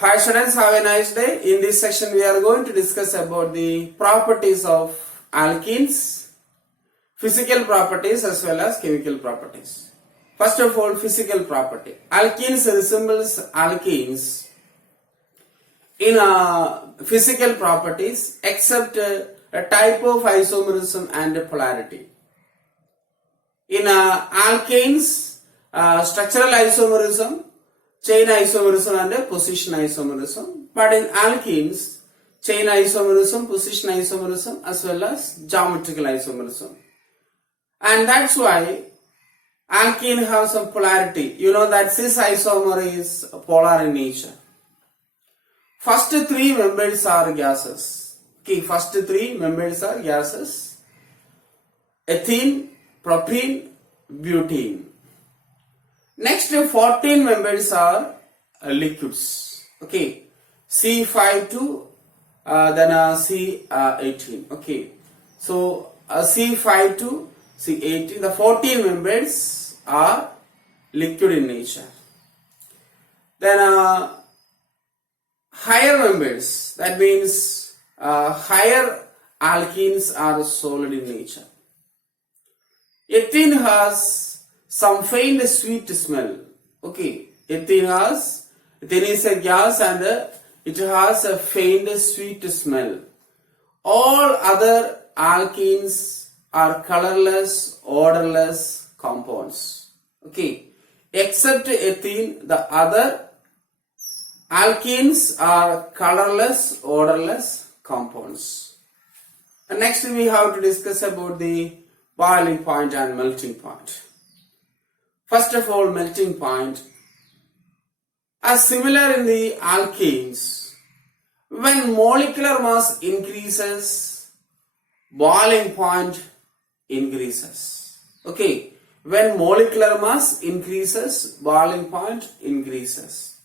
Hi students, have a nice day. In this section we are going to discuss about the properties of alkenes, physical properties as well as chemical properties. First of all, physical property. Alkenes resembles alkenes in physical properties except a type of isomerism and polarity. In alkanes, structural isomerism, chain isomerism and position isomerism, but in alkenes, chain isomerism, position isomerism as well as geometrical isomerism. And that's why alkene has some polarity. You know that cis isomer is polar in nature. First three members are gases. Okay, first three members are gases. Ethene, propene, butene. Next 14 members are liquids. Okay, C5 then C18. Okay, so C5 to C18. The 14 members are liquid in nature. Then higher members, that means higher alkenes are solid in nature. Ethene has some faint sweet smell. Okay, ethene is a gas and it has a faint sweet smell. All other alkenes are colorless, odorless compounds. Okay, except ethene, the other alkenes are colorless, odorless compounds. And next we have to discuss about the boiling point and melting point. First of all, melting point. As similar in the alkenes, when molecular mass increases, boiling point increases. Okay, when molecular mass increases, boiling point increases.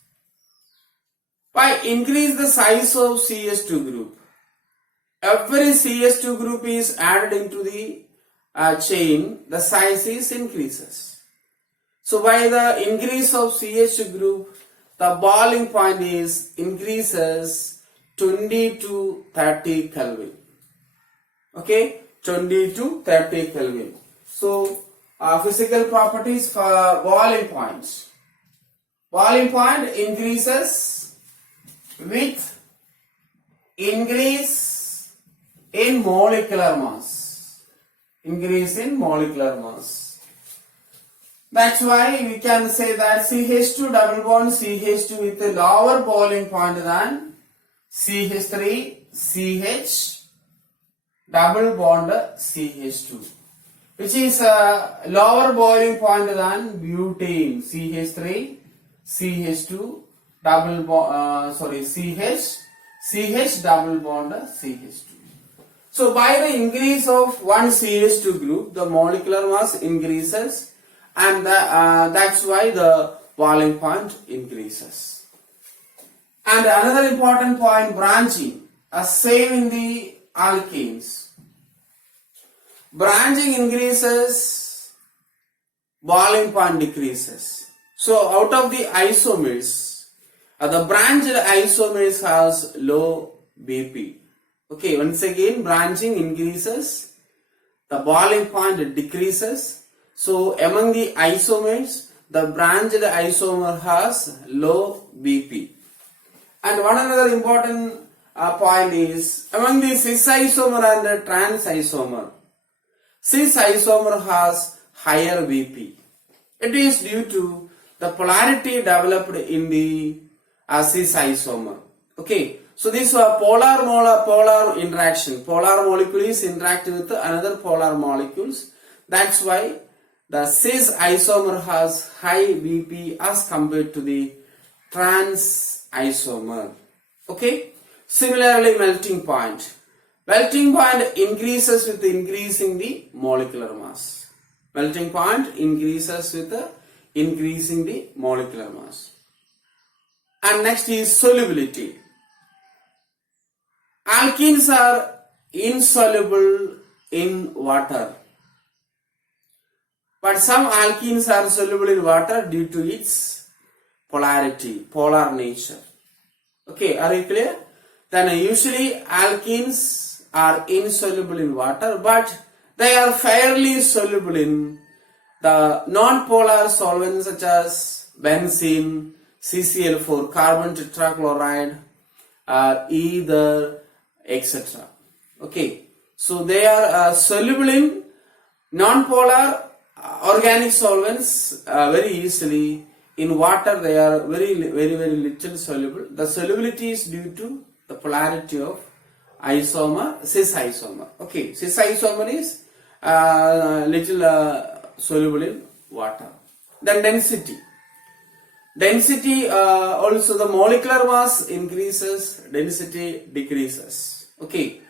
By increase the size of CH2 group, every CH2 group is added into the chain, the size is increases. So by the increase of CH group, the boiling point is increases 20 to 30 Kelvin. Okay, 20 to 30 Kelvin. So physical properties for boiling points. Boiling point increases with increase in molecular mass. Increase in molecular mass. That's why we can say that CH2 double bond CH2 with a lower boiling point than CH3 CH double bond CH2, which is a lower boiling point than butane CH3 CH2 double bond CH double bond CH2. So by the increase of one CH2 group, the molecular mass increases. And that's why the boiling point increases. And another important point, branching, same in the alkenes. Branching increases, boiling point decreases. So out of the isomers, the branched isomers has low BP. Okay, once again, branching increases, the boiling point decreases. So among the isomers, the branched isomer has low BP. And one another important point is among the cis isomer and the trans isomer, cis isomer has higher BP. It is due to the polarity developed in the cis isomer. Okay, so this polar interaction. Polar molecules interact with another polar molecules. That's why the cis isomer has high BP as compared to the trans isomer. Okay. Similarly, melting point. Melting point increases with increasing the molecular mass. Melting point increases with increasing the molecular mass. And next is solubility. Alkenes are insoluble in water. But some alkenes are soluble in water due to its polarity, polar nature. Okay, are you clear? Then usually alkenes are insoluble in water, but they are fairly soluble in the non-polar solvents such as benzene, CCl4, carbon tetrachloride, ether, etc. Okay, so they are soluble in non-polar organic solvents very easily. In water they are very little soluble. The solubility is due to the polarity of isomer, cis isomer. Okay, cis isomer is little soluble in water. Then density. Density also the molecular mass increases, density decreases. Okay,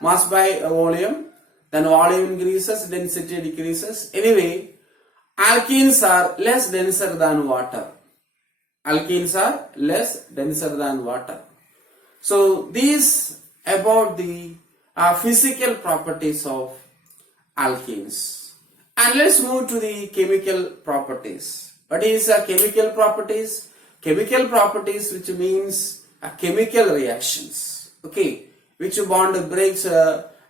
mass by volume, then volume increases, density decreases. Anyway, alkenes are less denser than water. Alkenes are less denser than water. So these about the physical properties of alkenes. And let's move to the chemical properties. What is chemical properties? Chemical properties, which means chemical reactions. Okay, which bond breaks,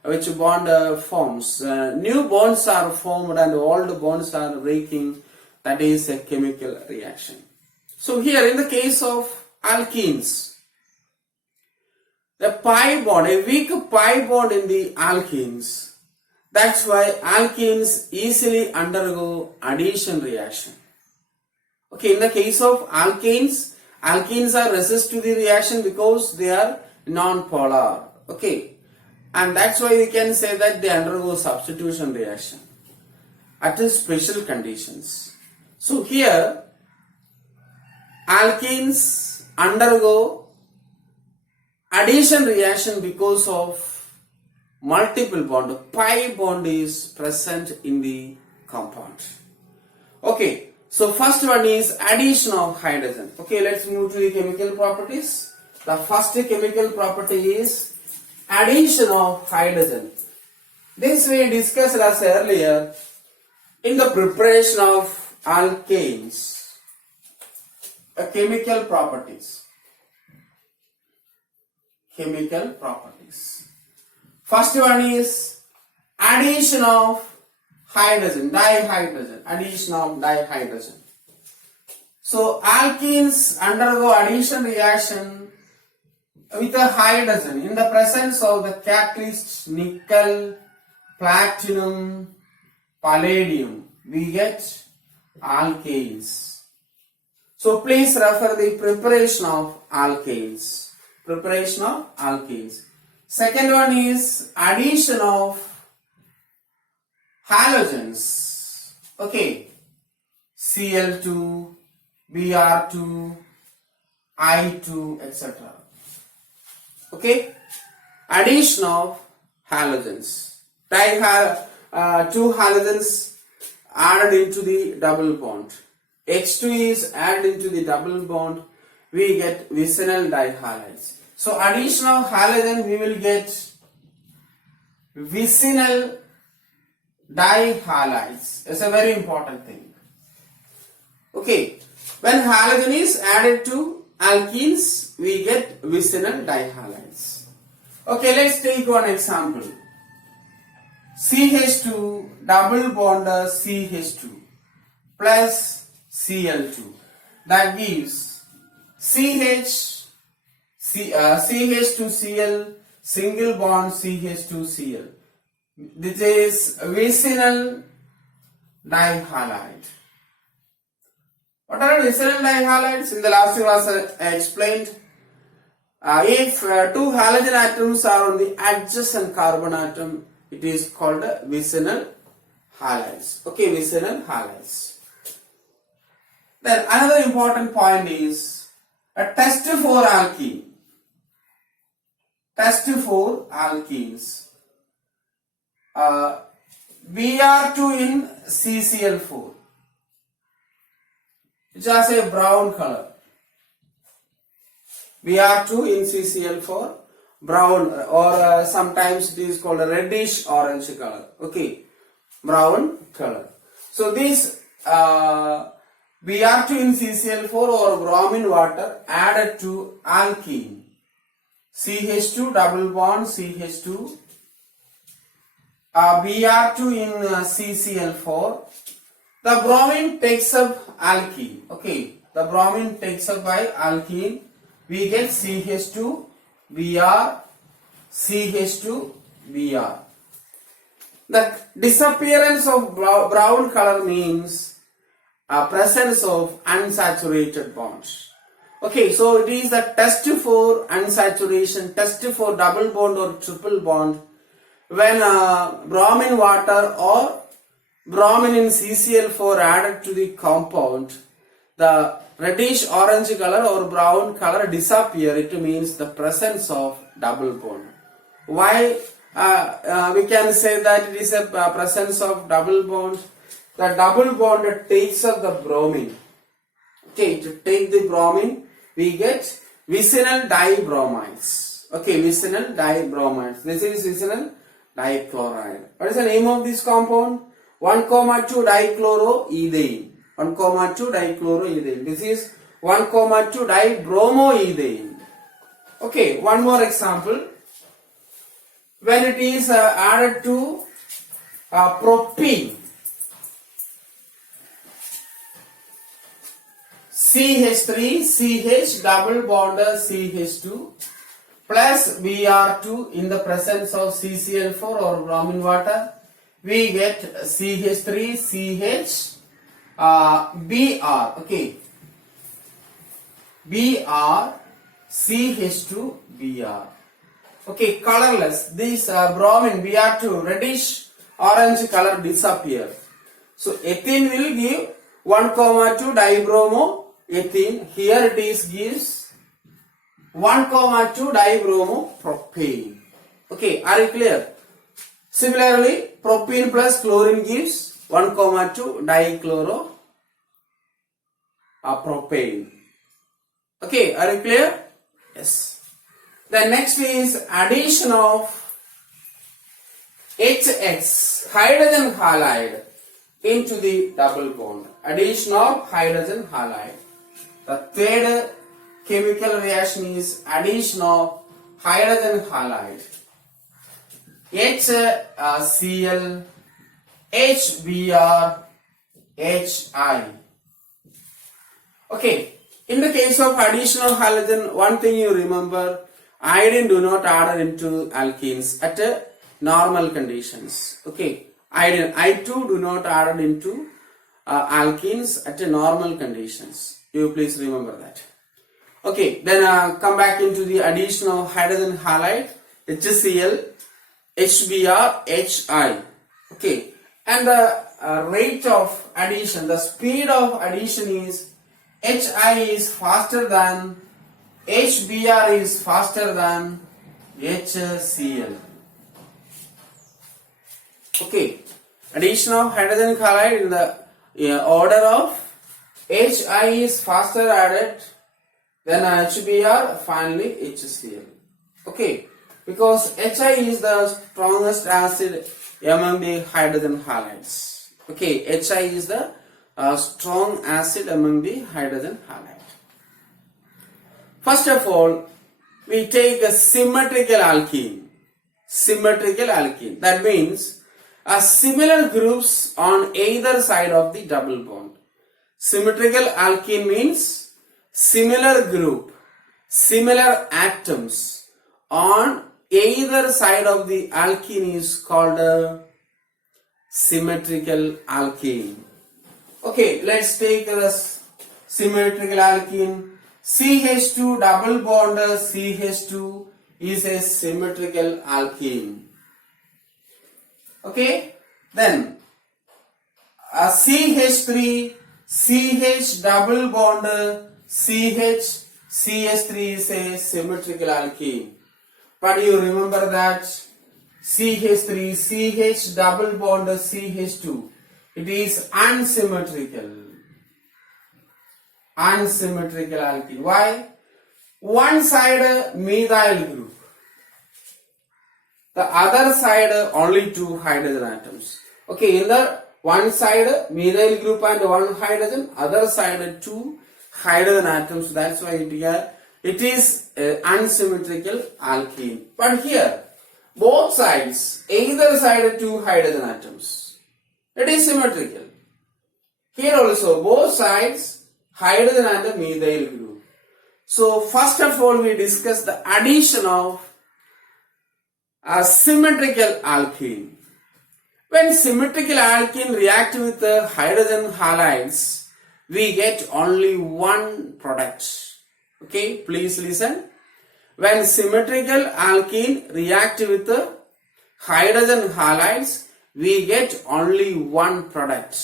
which bond forms. New bonds are formed and old bonds are breaking. That is a chemical reaction. So here in the case of alkenes, the pi bond, a weak pi bond in the alkenes. That's why alkenes easily undergo addition reaction. Okay, in the case of alkenes, alkenes are resist to the reaction because they are non-polar. Okay, and that's why we can say that they undergo substitution reaction at special conditions. So here, alkenes undergo addition reaction because of multiple bond. Pi bond is present in the compound. Okay, so first one is addition of hydrogen. Okay, let's move to the chemical properties. The first chemical property is addition of hydrogen. This we discussed as earlier in the preparation of alkanes. Chemical properties. Chemical properties. First one is addition of hydrogen, dihydrogen, addition of dihydrogen. So alkenes undergo addition reaction with a hydrogen in the presence of the catalysts nickel, platinum, palladium. We get alkanes. So please refer the preparation of alkanes. Preparation of alkanes. Second one is addition of halogens. Okay, Cl2, Br2, I2, etc. Okay, addition of halogens. Two halogens added into the double bond. H2 is added into the double bond. We get vicinal dihalides. So addition of halogen, we will get vicinal dihalides. It's a very important thing. Okay, when halogen is added to alkenes, we get vicinal dihalides. Okay, let's take one example. CH2 double bond CH2 plus Cl2. That gives CH to Cl, single bond CH to Cl. This is vicinal dihalide. What are vicinal dihalides? In the last class I explained. If two halogen atoms are on the adjacent carbon atom, it is called vicinal halides. Okay, vicinal halides. Then another important point is a test for alkene. Test for alkenes. Br2 in CCl4, which has a brown color. Br2 in CCl4, brown, or sometimes it is called a reddish orange color. Okay, brown color. So this Br2 in CCl4 or bromine water added to alkene. CH2 double bond CH2. Br2 in CCl4. The bromine takes up alkene. Okay, the bromine takes up by alkene. We get CH2 Br, CH2 Br. The disappearance of brown color means presence of unsaturated bonds. Okay, so it is the test for unsaturation, test for double bond or triple bond. When bromine water or bromine in CCl4 added to the compound, the reddish orange color or brown color disappear. It means the presence of double bond. Why we can say that it is a presence of double bond? The double bond takes up the bromine. Okay, to take the bromine, we get vicinal dibromides. Okay, vicinal dibromides. This is vicinal dichloride. What is the name of this compound? 1,2 dichloroethane. 1,2 dichloroethane. This is 1,2 dibromoethane. Okay, one more example. When it is added to propene, CH3, CH double bond CH2 plus Br2 in the presence of CCl4 or bromine water, we get CH3, CH, Br, okay, Br, CH2, Br. Okay, colorless. This bromine Br2 reddish orange color disappear. So ethene will give 1,2 dibromo ethene. Here it is gives 1,2 dibromo propane. Okay, are you clear? Similarly, propene plus chlorine gives 1,2 dichloro propane. Okay, are you clear? Yes. The next is addition of HX, hydrogen halide, into the double bond. Addition of hydrogen halide. The third chemical reaction is addition of hydrogen halide. HCl, HBr, HI. Okay, in the case of addition of halogen, one thing you remember, iodine do not add into alkenes at normal conditions. Okay, iodine, I2 do not add into alkenes at normal conditions. You please remember that. Okay, then come back into the addition of hydrogen halide, HCl, HBr, HI. Okay, and the rate of addition, the speed of addition is HI is faster than, HBr is faster than HCl. Okay, addition of hydrogen halide in the order of HI is faster added than HBr, finally HCl. Okay, because HI is the strongest acid among the hydrogen halides. Okay, HI is the strong acid among the hydrogen halide. First of all, we take a symmetrical alkene. Symmetrical alkene. That means similar groups on either side of the double bond. Symmetrical alkene means similar group, similar atoms on either side of the alkene is called a symmetrical alkene. Okay, let's take this symmetrical alkene. CH2 double bond CH2 is a symmetrical alkene. Okay, then CH3 CH double bond CH CH3 is a symmetrical alkene. But you remember that CH3 CH double bond CH2, it is unsymmetrical. Unsymmetrical alkene. Why? One side methyl group, the other side only two hydrogen atoms. Okay, in the one side methyl group and one hydrogen, other side two hydrogen atoms. That's why it is unsymmetrical alkene. But here, both sides, either side two hydrogen atoms. It is symmetrical. Here also, both sides hydrogen and a methyl group. So first of all, we discuss the addition of a symmetrical alkene. When symmetrical alkene react with the hydrogen halides, we get only one product. Okay, please listen. When symmetrical alkene react with the hydrogen halides, we get only one product.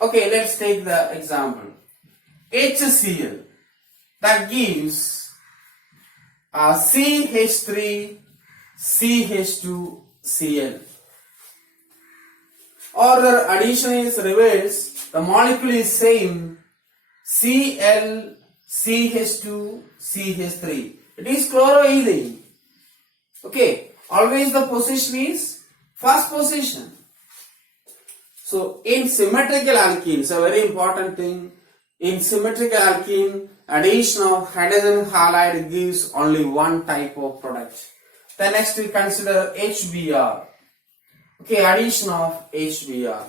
Okay, let's take the example. HCl that gives CH3 CH2Cl. Or the addition is reversed, the molecule is same, Cl CH2 CH3. It is chloroethane. Okay, always the position is first position. So in symmetrical alkenes, a very important thing, in symmetrical alkene, addition of hydrogen halide gives only one type of product. Then next we consider HBr. Okay, addition of HBr.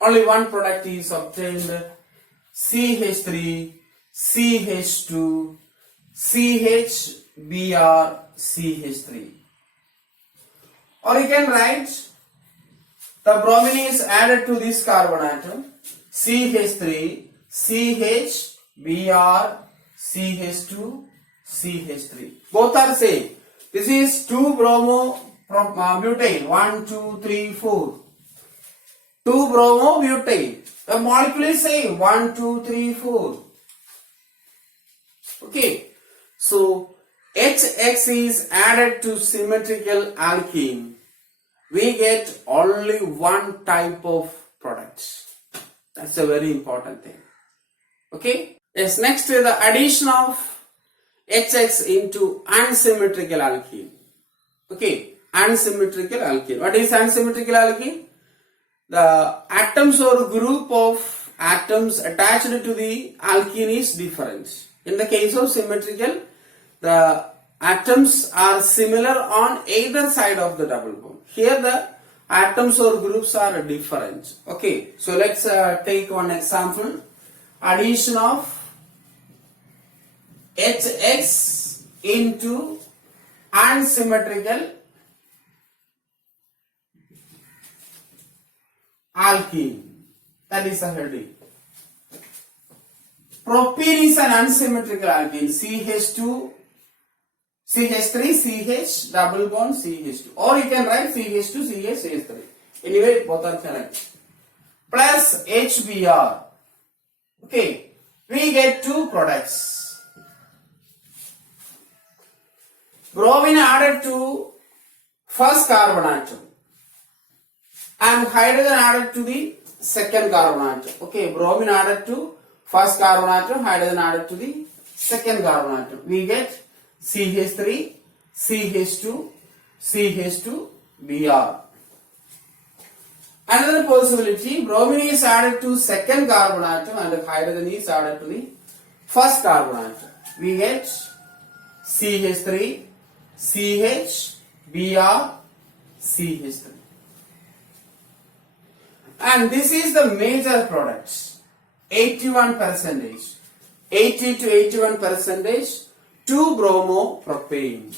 Only one product is obtained, CH3, CH2, CHBr, CH3. Or you can write, the bromine is added to this carbon atom, CH3, CHBr, CH2, CH3. Both are same. This is 2-bromo-butane, 1, 2, 3, 4. 2-bromo-butane. The molecule is same, 1, 2, 3, 4. Okay. So, HX is added to symmetrical alkene. We get only one type of product. That's a very important thing. Okay. Yes, next is the addition of HX into unsymmetrical alkene. Okay, unsymmetrical alkene. What is unsymmetrical alkene? The atoms or group of atoms attached to the alkene is different. In the case of symmetrical, the atoms are similar on either side of the double bond. Here the atoms or groups are different. Okay, so let's take one example. Addition of HX into unsymmetrical alkene. That is a heading. Propene is an unsymmetrical alkene. CH2, CH3, CH, double bond, CH2. Or you can write CH2, CH, CH3. Anyway, both are correct. Plus HBr. Okay, we get two products. Bromine added to first carbon atom and hydrogen added to the second carbon atom. Okay, bromine added to first carbon atom, hydrogen added to the second carbon atom. We get CH3, CH2, CH2Br. Another possibility, bromine is added to second carbon atom and hydrogen is added to the first carbon atom. We get CH3, CH, Br, CH3. And this is the major products. 81%. 80 to 81%. 2-bromopropane.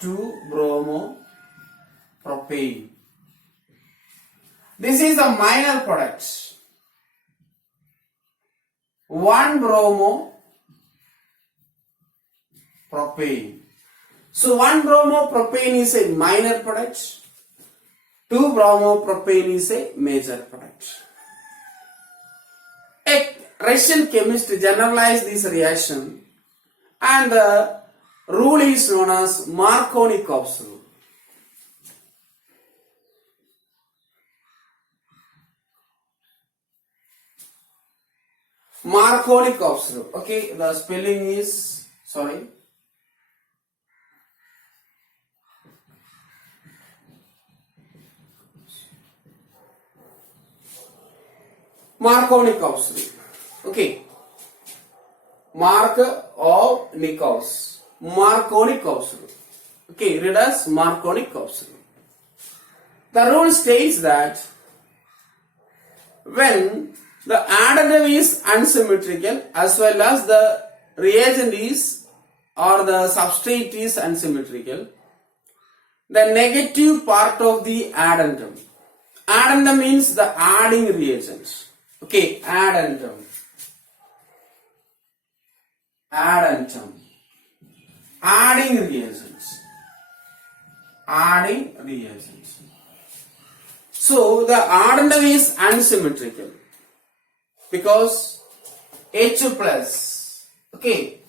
2-bromopropane. This is the minor product. 1-bromopropane. So 1-bromopropane is a minor product. 2-bromopropane is a major product. A Russian chemist generalized this reaction and the rule is known as Marconic rule. Marconic rule. Okay, the spelling is, sorry. Marconic observation. Okay. Marconic observation. Okay, read as Marconic observation. The rule states that when the additive is unsymmetrical as well as the reagent is or the substrate is unsymmetrical, the negative part of the addendum. Addendum means the adding reagent. Okay, addendum. Addendum. Adding reagents. Adding reagents. So the addendum is unsymmetrical because H plus, okay,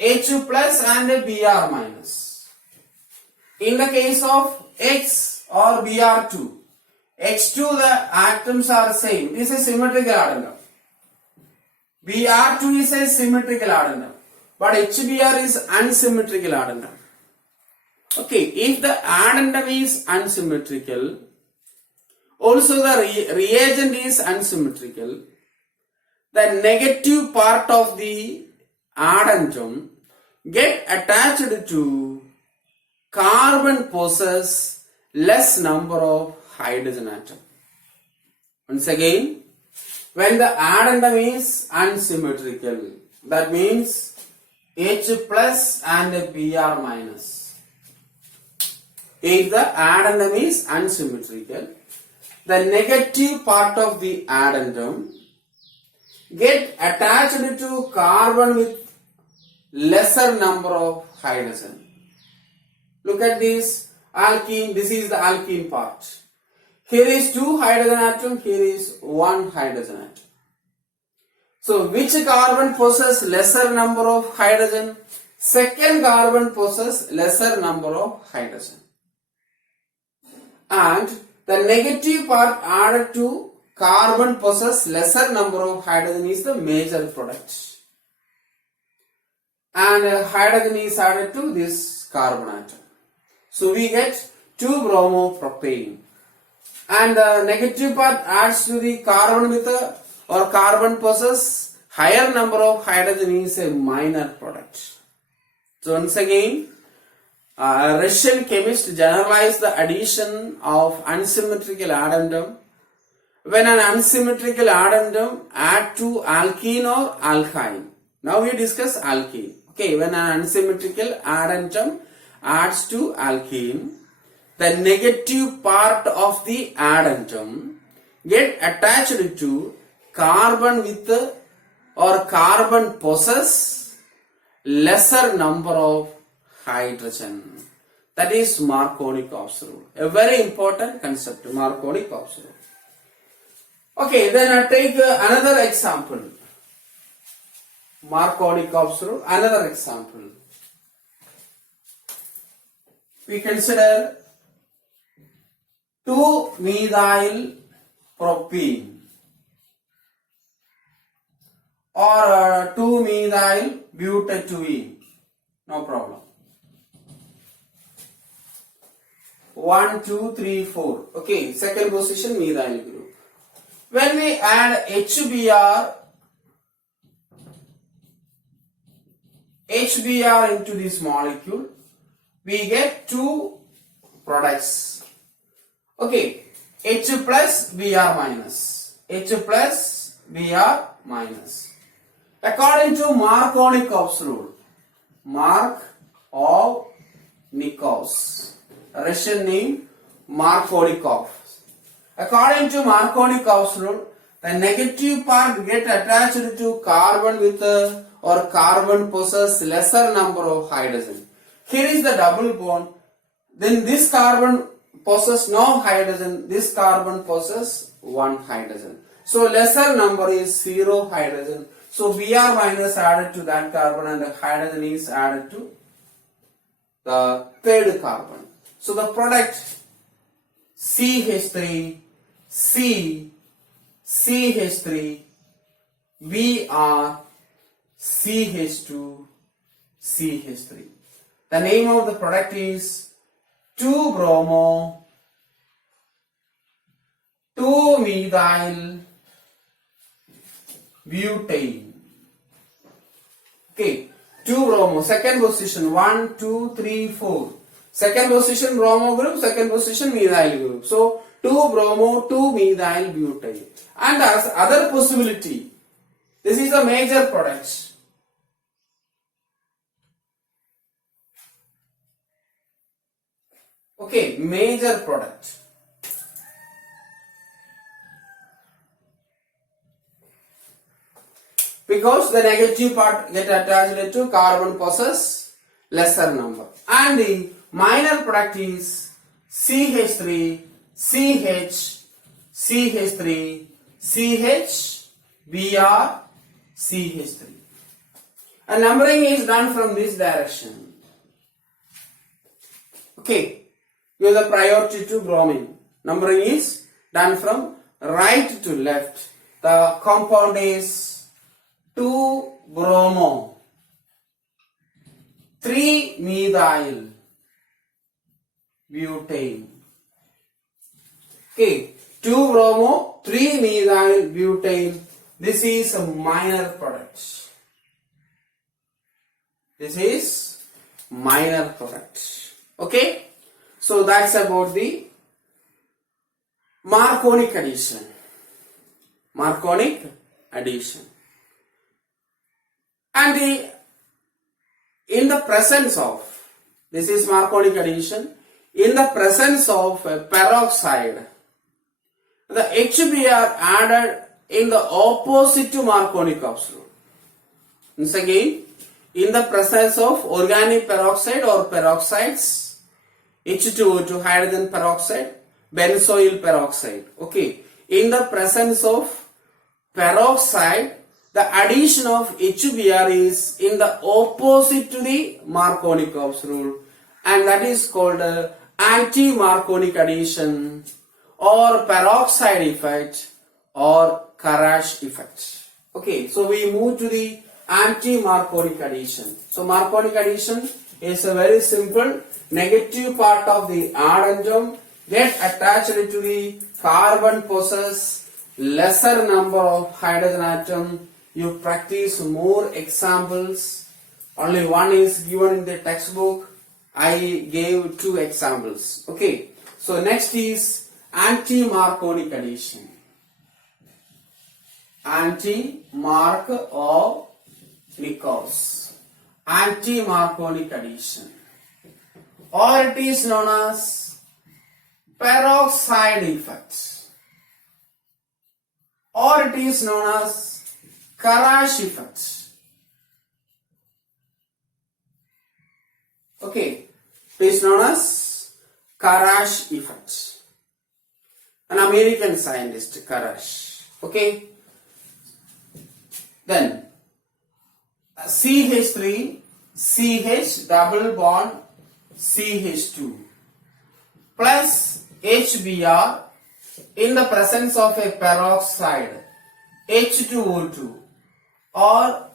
H plus and Br minus. In the case of X or Br2, X2 the atoms are same. This is symmetrical addendum. Br2 is a symmetrical addendum, but HBr is unsymmetrical addendum. Okay, if the addendum is unsymmetrical, also the reagent is unsymmetrical, the negative part of the addendum get attached to carbon possess less number of hydrogen atom. Once again, when the addendum is unsymmetrical, that means H plus and Br minus. If the addendum is unsymmetrical, the negative part of the addendum get attached to carbon with lesser number of hydrogen. Look at this alkene. This is the alkene part. Here is 2 hydrogen atom. Here is 1 hydrogen atom. So which carbon possesses lesser number of hydrogen? Second carbon possesses lesser number of hydrogen. And the negative part added to carbon possesses lesser number of hydrogen is the major product. And hydrogen is added to this carbon atom. So we get 2-bromopropane. And the negative part adds to the carbon with a or carbon possesses higher number of hydrogen is a minor product. So once again, Russian chemist generalized the addition of unsymmetrical addendum when an unsymmetrical addendum add to alkene or alkyne. Now we discuss alkene. Okay, when an unsymmetrical addendum adds to alkene, the negative part of the addendum get attached to carbon with or carbon possess lesser number of hydrogen. That is Marconic observation. A very important concept, Marconic observation. Okay, then I take another example. Marconic observation, another example. We consider 2-methyl propene or 2-methyl butadiene. No problem. 1, 2, 3, 4. Okay, second position methyl group. When we add HBr into this molecule, we get 2 products. Okay, H plus Br minus. H plus Br minus. According to Marconikov's rule, Marconikov's Russian name Markonikov. According to Marconikov's rule, the negative part get attached to carbon with or carbon possess lesser number of hydrogen. Here is the double bond. Then this carbon possess no hydrogen. This carbon possess 1 hydrogen. So lesser number is 0 hydrogen. So Br minus added to that carbon and the hydrogen is added to the third carbon. So the product CH3, C, CH3, Br, CH2, CH3. The name of the product is 2-bromo, 2-methyl, butane. Okay, 2 bromo, second position, 1, 2, 3, 4. Second position bromo group, second position methyl group. So 2 bromo, 2 methyl butane. And as other possibility, this is a major product. Okay, major product. Because the negative part get attached to carbon possess lesser number. And the minor product is CH3, CH, CH3, CH, Br, CH3. And numbering is done from this direction. Okay. Give the priority to bromine. Numbering is done from right to left. The compound is 2 bromo, 3 methyl butane. Okay, 2 bromo, 3 methyl butane. This is a minor product. This is minor product. Okay. So that's about the Marconic addition. Marconic addition. And in the presence of, this is Marconic addition, in the presence of a peroxide, the HB are added in the opposite to Marconic absolute. Once again, in the presence of organic peroxide or peroxides, H2O2 hydrogen peroxide, benzoyl peroxide. Okay. In the presence of peroxide, the addition of HBr is in the opposite to the Marconikov's rule, and that is called anti-Marconic addition or peroxide effect or Karash effect. Okay. So we move to the anti-Marconic addition. So Marconic addition is a very simple. Negative part of the addendum get attached to the carbon possess lesser number of hydrogen atom. You practice more examples. Only one is given in the textbook. I gave 2 examples. Okay. So next is anti-Marconic addition. Anti-Marconic. Anti-Marconic addition. Or it is known as peroxide effect, or it is known as Karash effect. Okay, it is known as Karash effect. An American scientist, Karash. Okay, then CH3, CH double bond CH2 plus HBr in the presence of a peroxide H2O2 or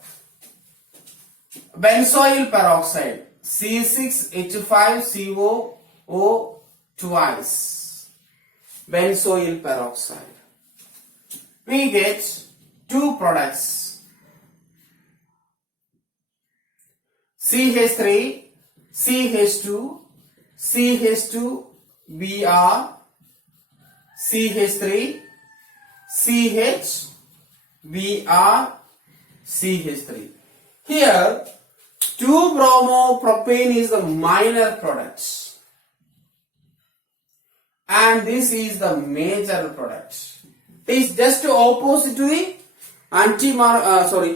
benzoyl peroxide C6H5COO twice, benzoyl peroxide. We get 2 products, CH3, CH2, CH2Br, CH3, CH, Br, CH3. Here 2-bromopropane is the minor product and this is the major product. It is just opposite to the it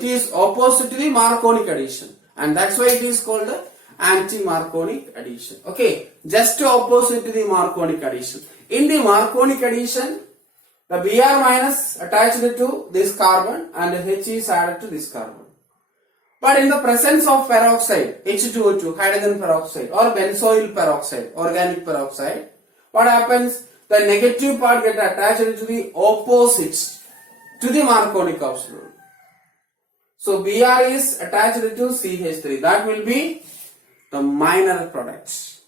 is opposite to the Marconic addition, and that's why it is called the anti-Marconic addition. Okay, just opposite to the Marconic addition. In the Marconic addition, the Br minus attached to this carbon and H is added to this carbon. But in the presence of peroxide, H2O2, hydrogen peroxide or benzoyl peroxide, organic peroxide, what happens? The negative part gets attached to the opposites to the Marconic absolute. So Br is attached to CH3. That will be the minor products.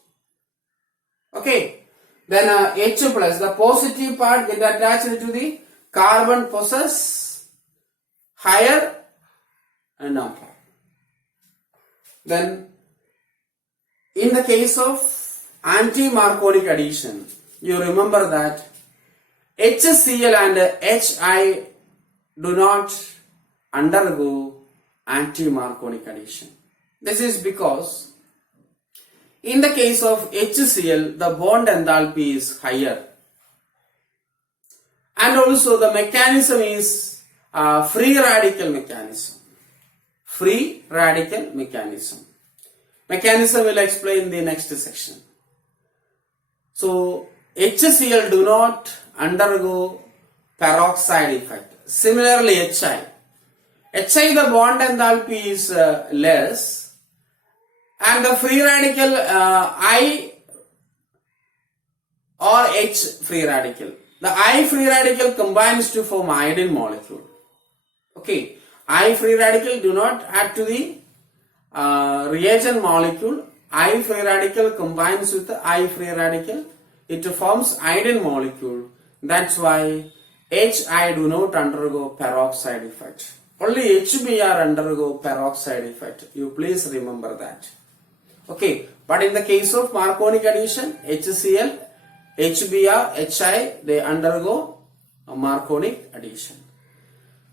Okay. Then H plus, the positive part get attached to the carbon possess higher number. Then in the case of anti-Marconic addition, you remember that HCl and HI do not undergo anti-Marconic addition. This is because in the case of HCl, the bond enthalpy is higher, and also the mechanism is free radical mechanism. Free radical mechanism. Mechanism will explain in the next section. So HCl do not undergo peroxide effect. Similarly HI. HI, the bond enthalpy is less, and the free radical I or H free radical. The I free radical combines to form iodine molecule. Okay, I free radical do not add to the reagent molecule. I free radical combines with the I free radical. It forms iodine molecule. That's why HI do not undergo peroxide effect. Only HBr undergo peroxide effect. You please remember that. Okay, but in the case of Marconic addition, HCl, HBr, HI, they undergo a Marconic addition.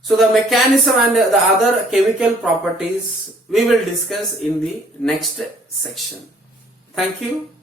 So the mechanism and the other chemical properties we will discuss in the next section. Thank you.